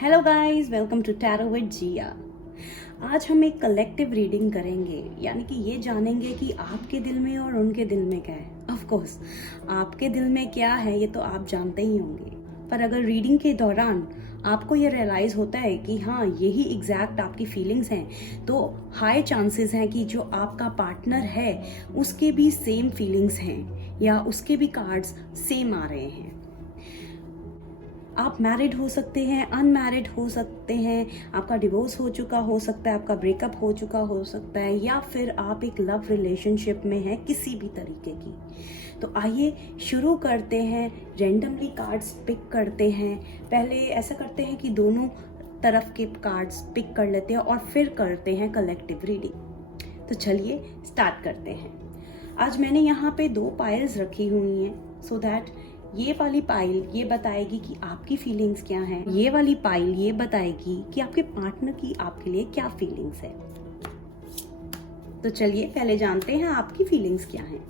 Hello guys, welcome to tarot with Jiya. आज हम एक कलेक्टिव रीडिंग करेंगे, यानी कि ये जानेंगे कि आपके दिल में और उनके दिल में क्या है। ऑफ कोर्स आपके दिल में क्या है ये तो आप जानते ही होंगे, पर अगर रीडिंग के दौरान आपको ये रियलाइज होता है कि हाँ यही एग्जैक्ट आपकी फीलिंग्स हैं, तो हाई चांसेस हैं कि जो आपका पार्टनर है उसके भी सेम फीलिंग्स हैं या उसके भी कार्ड्स सेम आ रहे हैं। आप मैरिड हो सकते हैं, अनमैरिड हो सकते हैं, आपका डिवोर्स हो चुका हो सकता है, आपका ब्रेकअप हो चुका हो सकता है, या फिर आप एक लव रिलेशनशिप में हैं किसी भी तरीके की। तो आइए शुरू करते हैं, रैंडमली कार्ड्स पिक करते हैं। पहले ऐसा करते हैं कि दोनों तरफ के कार्ड्स पिक कर लेते हैं और फिर करते हैं कलेक्टिव रीडिंग। तो चलिए स्टार्ट करते हैं। आज मैंने यहाँ पे 2 पाइल्स रखी हुई हैं सो दैट ये वाली पाइल ये बताएगी कि आपकी फीलिंग्स क्या हैं, ये वाली पाइल ये बताएगी कि आपके पार्टनर की आपके लिए क्या फीलिंग्स है। तो चलिए पहले जानते हैं आपकी फीलिंग्स क्या हैं।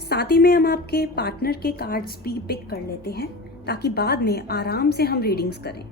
साथ ही में हम आपके पार्टनर के कार्ड्स भी पिक कर लेते हैं ताकि बाद में आराम से हम रीडिंग्स करें।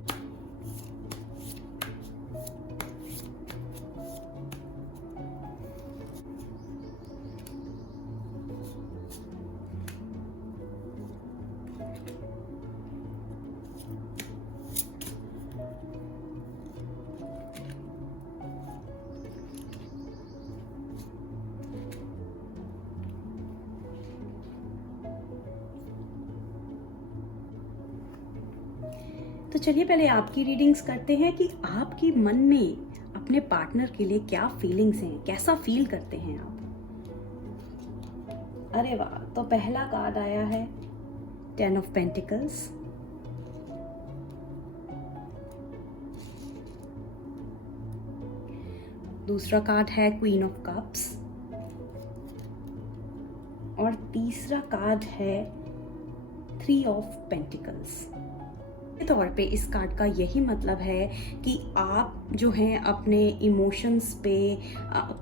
तो चलिए पहले आपकी रीडिंग्स करते हैं कि आपके मन में अपने पार्टनर के लिए क्या फीलिंग्स हैं, कैसा फील करते हैं आप। अरे वाह, तो पहला कार्ड आया है 10 ऑफ पेंटिकल्स। दूसरा कार्ड है क्वीन ऑफ कप्स और तीसरा कार्ड है 3 ऑफ पेंटिकल्स। तौर पे इस कार्ड का यही मतलब है कि आप जो हैं अपने इमोशंस पे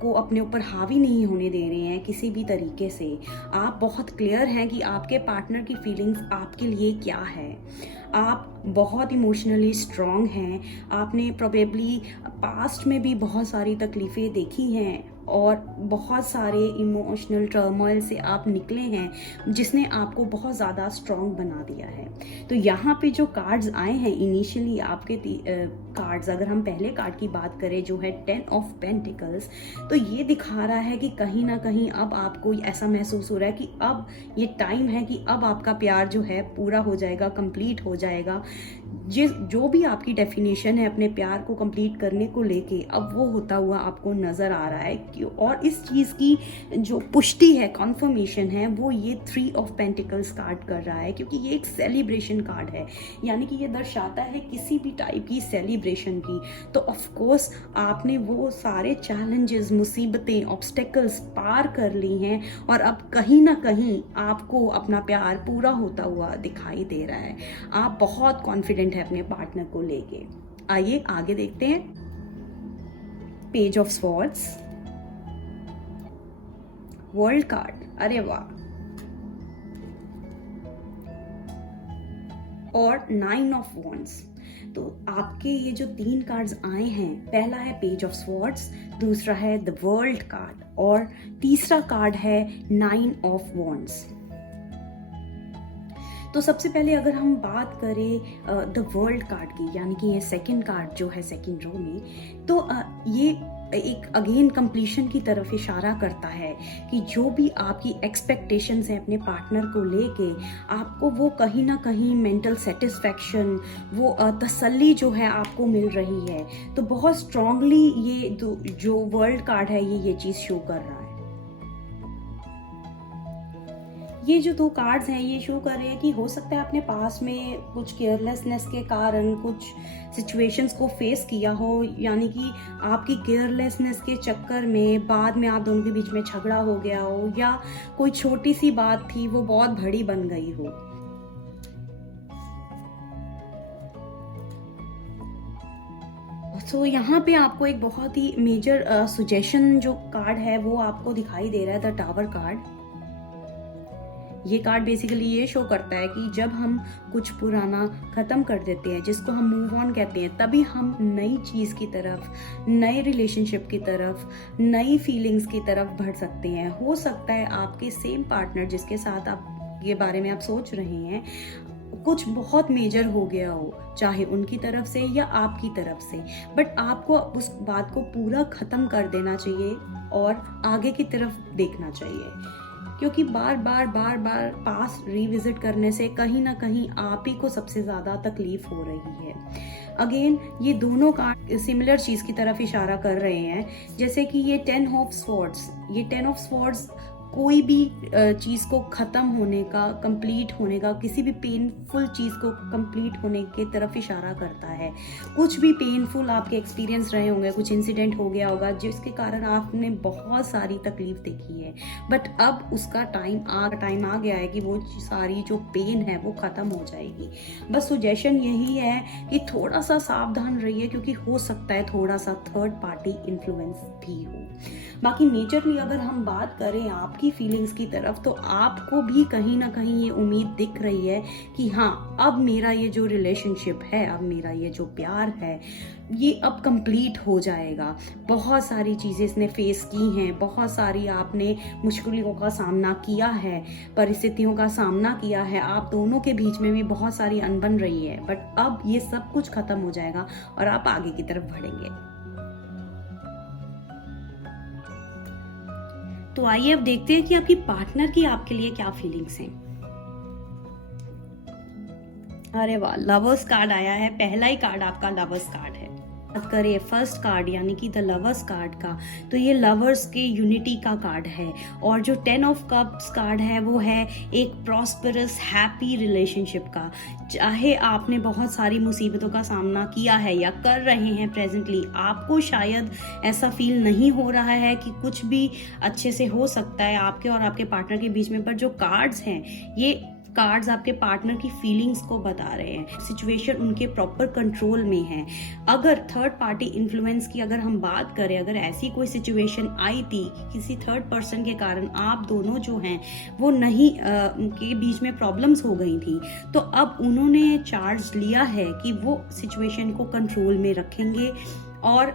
को अपने ऊपर हावी नहीं होने दे रहे हैं किसी भी तरीके से। आप बहुत क्लियर हैं कि आपके पार्टनर की फीलिंग्स आपके लिए क्या है। आप बहुत इमोशनली स्ट्रांग हैं। आपने प्रोबेबली पास्ट में भी बहुत सारी तकलीफ़ें देखी हैं और बहुत सारे इमोशनल टर्मोइल से आप निकले हैं जिसने आपको बहुत ज़्यादा स्ट्रांग बना दिया है। तो यहाँ पे जो कार्ड्स आए हैं इनिशियली आपके कार्ड्स, अगर हम पहले कार्ड की बात करें जो है 10 ऑफ पेंटिकल्स, तो ये दिखा रहा है कि कहीं ना कहीं अब आपको ऐसा महसूस हो रहा है कि अब ये टाइम है कि अब आपका प्यार जो है पूरा हो जाएगा, कंप्लीट हो जाएगा। जो भी आपकी डेफिनेशन है अपने प्यार को कंप्लीट करने को लेके, अब वो होता हुआ आपको नजर आ रहा है कि और इस चीज की जो पुष्टि है, कॉन्फर्मेशन है, वो ये 3 ऑफ पेंटिकल्स कार्ड कर रहा है, क्योंकि ये एक सेलिब्रेशन कार्ड है। यानी कि ये दर्शाता है किसी भी टाइप की सेलिब्रेशन की। तो ऑफ कोर्स आपने वो सारे चैलेंजेस, मुसीबतें, ऑब्स्टेकल्स पार कर ली हैं और अब कहीं ना कहीं आपको अपना प्यार पूरा होता हुआ दिखाई दे रहा है। आप बहुत कॉन्फिडेंट है अपने पार्टनर को लेके। आइए आगे देखते हैं। Page of swords, world card, अरे वाह, और 9 ऑफ वॉन्ड्स। तो आपके ये जो 3 कार्ड्स आए हैं, पहला है पेज ऑफ स्वॉर्ड्स, दूसरा है द वर्ल्ड कार्ड और तीसरा कार्ड है 9 ऑफ वॉन्ड्स। तो सबसे पहले अगर हम बात करें द वर्ल्ड कार्ड की, यानी कि ये सेकंड कार्ड जो है सेकंड रो में, तो ये एक अगेन कंप्लीशन की तरफ इशारा करता है कि जो भी आपकी एक्सपेक्टेशंस हैं अपने पार्टनर को लेके, आपको वो कहीं ना कहीं मेंटल सेटिस्फैक्शन, वो तसल्ली जो है आपको मिल रही है। तो बहुत स्ट्रांगली ये जो वर्ल्ड कार्ड है ये चीज़ शो कर रहा है। ये जो 2 कार्ड्स हैं ये शो कर रहे हैं कि हो सकता है अपने पास में कुछ केयरलेसनेस के कारण कुछ सिचुएशंस को फेस किया हो, यानी कि आपकी केयरलेसनेस के चक्कर में बाद में आप दोनों के बीच में झगड़ा हो गया हो, या कोई छोटी सी बात थी वो बहुत बड़ी बन गई हो। तो यहाँ पे आपको एक बहुत ही मेजर सजेशन जो कार्ड है वो आपको दिखाई दे रहा है, द टावर कार्ड। ये कार्ड बेसिकली ये शो करता है कि जब हम कुछ पुराना खत्म कर देते हैं, जिसको हम मूव ऑन कहते हैं, तभी हम नई चीज की तरफ, नए रिलेशनशिप की तरफ, नई फीलिंग्स की तरफ बढ़ सकते हैं। हो सकता है आपके सेम पार्टनर जिसके साथ आप ये बारे में आप सोच रहे हैं, कुछ बहुत मेजर हो गया हो, चाहे उनकी तरफ से या आपकी तरफ से, बट आपको उस बात को पूरा खत्म कर देना चाहिए और आगे की तरफ देखना चाहिए, क्योंकि बार बार पास रिविजिट करने से कहीं ना कहीं आप ही को सबसे ज्यादा तकलीफ हो रही है। अगेन ये दोनों कार्ड सिमिलर चीज की तरफ इशारा कर रहे हैं, जैसे कि ये 10 ऑफ स्वॉर्ड्स, ये 10 ऑफ स्वॉर्ड्स कोई भी चीज को खत्म होने का, कंप्लीट होने का, किसी भी पेनफुल चीज को कंप्लीट होने की तरफ इशारा करता है। कुछ भी पेनफुल आपके एक्सपीरियंस रहे होंगे, कुछ इंसिडेंट हो गया होगा जिसके कारण आपने बहुत सारी तकलीफ देखी है, बट अब उसका टाइम आ गया है कि वो सारी जो पेन है वो खत्म हो जाएगी। बस सजेशन यही है कि थोड़ा सा सावधान रहिए, क्योंकि हो सकता है थोड़ा सा थर्ड पार्टी इन्फ्लुएंस भी हो। बाकी मेजरली अगर हम बात करें आपकी फीलिंग्स की तरफ, तो आपको भी कहीं ना कहीं ये उम्मीद दिख रही है कि हाँ, अब मेरा ये जो रिलेशनशिप है, अब मेरा ये जो प्यार है, ये अब कंप्लीट हो जाएगा। बहुत सारी चीजें इसने फेस की हैं, बहुत सारी आपने मुश्किलों का सामना किया है, परिस्थितियों का सामना किया है, आप दोनों के बीच में भी बहुत सारी अनबन रही है, बट अब ये सब कुछ खत्म हो जाएगा और आप आगे की तरफ बढ़ेंगे। तो आइए अब देखते हैं कि आपकी पार्टनर की आपके लिए क्या फीलिंग्स हैं। अरे वाह, लवर्स कार्ड आया है। पहला ही कार्ड आपका लवर्स कार्ड है। बात करें फर्स्ट कार्ड यानी कि द लवर्स कार्ड का, तो ये लवर्स के यूनिटी का कार्ड है, और जो 10 ऑफ कप्स कार्ड है वो है एक प्रॉस्परस हैप्पी रिलेशनशिप का। चाहे आपने बहुत सारी मुसीबतों का सामना किया है या कर रहे हैं प्रेजेंटली, आपको शायद ऐसा फील नहीं हो रहा है कि कुछ भी अच्छे से हो सकता है आपके और आपके पार्टनर के बीच में, पर जो कार्ड्स हैं ये कार्ड्स आपके पार्टनर की फीलिंग्स को बता रहे हैं। सिचुएशन उनके प्रॉपर कंट्रोल में है। अगर थर्ड पार्टी इन्फ्लुएंस की अगर हम बात करें, अगर ऐसी कोई सिचुएशन आई थी कि किसी थर्ड पर्सन के कारण आप दोनों जो हैं वो नहीं के बीच में प्रॉब्लम्स हो गई थी, तो अब उन्होंने चार्ज लिया है कि वो सिचुएशन को कंट्रोल में रखेंगे और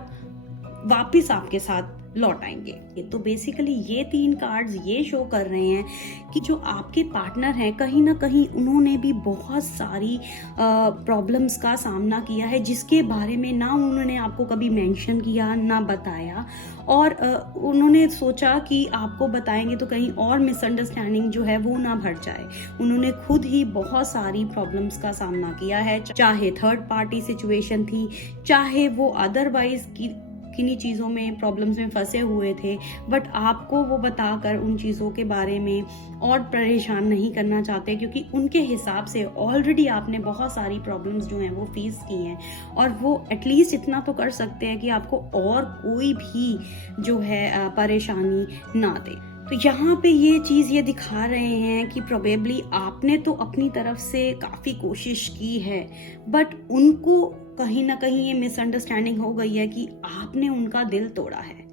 वापिस आपके साथ लौट आएंगे। तो बेसिकली ये 3 कार्ड्स ये शो कर रहे हैं कि जो आपके पार्टनर हैं, कहीं ना कहीं उन्होंने भी बहुत सारी प्रॉब्लम्स का सामना किया है, जिसके बारे में ना उन्होंने आपको कभी मेंशन किया ना बताया, और उन्होंने सोचा कि आपको बताएंगे तो कहीं और मिसअंडरस्टैंडिंग जो है वो ना बढ़ जाए। उन्होंने खुद ही बहुत सारी प्रॉब्लम्स का सामना किया है, चाहे थर्ड पार्टी सिचुएशन थी, चाहे वो अदरवाइज की किन्हीं चीज़ों में प्रॉब्लम्स में फंसे हुए थे, बट आपको वो बताकर उन चीज़ों के बारे में और परेशान नहीं करना चाहते, क्योंकि उनके हिसाब से ऑलरेडी आपने बहुत सारी प्रॉब्लम्स जो हैं वो फेस की हैं, और वो एटलीस्ट इतना तो कर सकते हैं कि आपको और कोई भी जो है परेशानी ना दे। तो यहाँ पे ये चीज़ ये दिखा रहे हैं कि प्रोबेबली आपने तो अपनी तरफ से काफ़ी कोशिश की है, बट उनको कहीं ना कहीं ये मिसअंडरस्टैंडिंग हो गई है कि आपने उनका दिल तोड़ा है।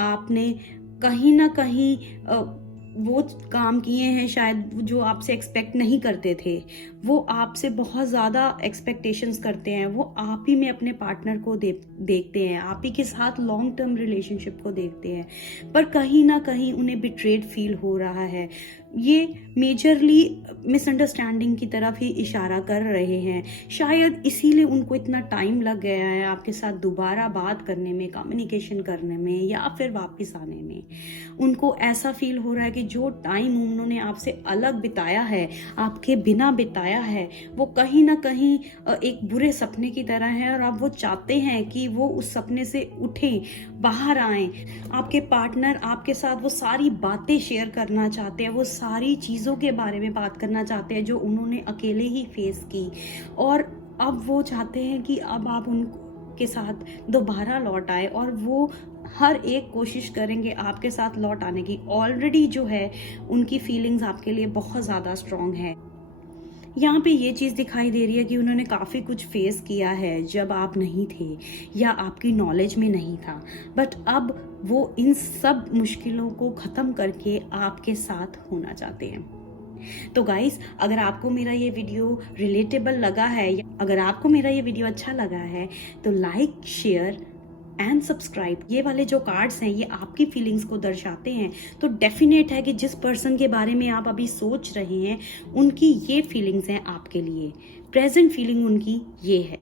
आपने कहीं ना कहीं वो काम किए हैं शायद जो आपसे एक्सपेक्ट नहीं करते थे। वो आपसे बहुत ज़्यादा एक्सपेक्टेशंस करते हैं, वो आप ही में अपने पार्टनर को देखते हैं, आप ही के साथ लॉन्ग टर्म रिलेशनशिप को देखते हैं, पर कहीं ना कहीं उन्हें बिट्रेड फील हो रहा है। ये मेजरली मिसअंडरस्टैंडिंग की तरफ ही इशारा कर रहे हैं। शायद इसीलिए उनको इतना टाइम लग गया है आपके साथ दोबारा बात करने में, कम्युनिकेशन करने में, या फिर वापस आने में। उनको ऐसा फील हो रहा है कि जो टाइम उन्होंने आपसे अलग बिताया है, आपके बिना बिताया आया है वो कहीं ना कहीं एक बुरे सपने की तरह है, और आप वो चाहते हैं कि वो उस सपने से उठें, बाहर आएं। आपके पार्टनर आपके साथ वो सारी बातें शेयर करना चाहते हैं, वो सारी चीज़ों के बारे में बात करना चाहते हैं जो उन्होंने अकेले ही फेस की, और अब वो चाहते हैं कि अब आप उनके साथ दोबारा लौट आए, और वो हर एक कोशिश करेंगे आपके साथ लौट आने की। ऑलरेडी जो है उनकी फीलिंग्स आपके लिए बहुत ज़्यादा स्ट्रॉन्ग है। यहाँ पे ये चीज़ दिखाई दे रही है कि उन्होंने काफ़ी कुछ फेस किया है जब आप नहीं थे या आपकी नॉलेज में नहीं था, बट अब वो इन सब मुश्किलों को ख़त्म करके आपके साथ होना चाहते हैं। तो गाइस, अगर आपको मेरा ये वीडियो रिलेटेबल लगा है, या अगर आपको मेरा ये वीडियो अच्छा लगा है, तो लाइक, शेयर एंड सब्सक्राइब। ये वाले जो कार्ड्स हैं ये आपकी फीलिंग्स को दर्शाते हैं, तो डेफिनेट है कि जिस पर्सन के बारे में आप अभी सोच रहे हैं उनकी ये फीलिंग्स हैं आपके लिए, प्रेजेंट फीलिंग उनकी ये है।